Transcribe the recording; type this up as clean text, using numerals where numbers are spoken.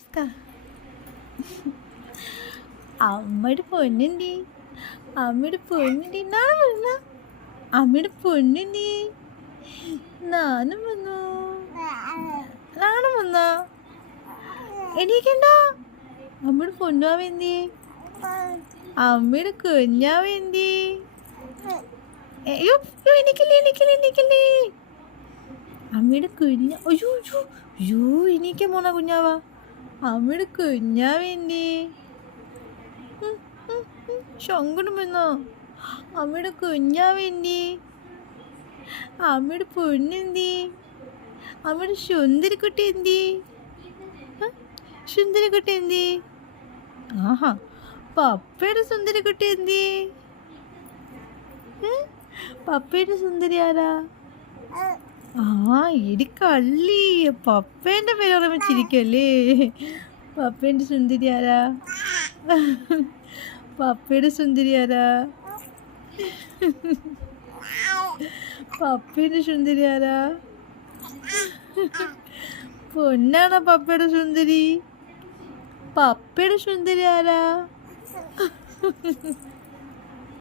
ചിക്ക അമ്മയുടെ പൊന്നുണ്ടി, അമ്മയുടെ പൊന്നുണ്ടി. നാളെ വരുന്ന അമ്മയുടെ പൊന്നുണ്ടി. നാനും വന്നു. നാണം വന്നാ എണീക്കണ്ട. അമ്മയുടെ പൊന്നാവെന്തി, അമ്മയുടെ കുഞ്ഞാവെന്തി. അയ്യോ എനിക്കല്ലേ എനിക്കല്ലേ എനിക്കല്ലേ അമ്മയുടെ കുഞ്ഞ. അയ്യോ അയ്യോ അയ്യോ എനിക്ക് പോണ കുഞ്ഞാവാ. അമ്മയുടെ കുഞ്ഞാവെന്തി. ശങ്കടം വന്നോ. അമ്മയുടെ കുഞ്ഞാവെന്തി, അമ്മയുടെ പൊന്നെന്തി, അമ്മയുടെ സുന്ദരിക്കുട്ടി എന്തി, സുന്ദരിക്കുട്ടി എന്തി. ആഹാ പപ്പയുടെ സുന്ദരിക്കുട്ടി എന്തി. പപ്പയുടെ സുന്ദരി ആരാ? ഇടി കള്ളി, പപ്പേൻ്റെ പേര് ഓർമ്മിച്ചിരിക്കല്ലേ. പപ്പേൻ്റെ സുന്ദരി ആരാ? പപ്പയുടെ സുന്ദരി ആരാ? പപ്പേൻ്റെ സുന്ദരി ആരാ? പൊന്നാണോ പപ്പയുടെ സുന്ദരി? പപ്പയുടെ സുന്ദരി ആരാ?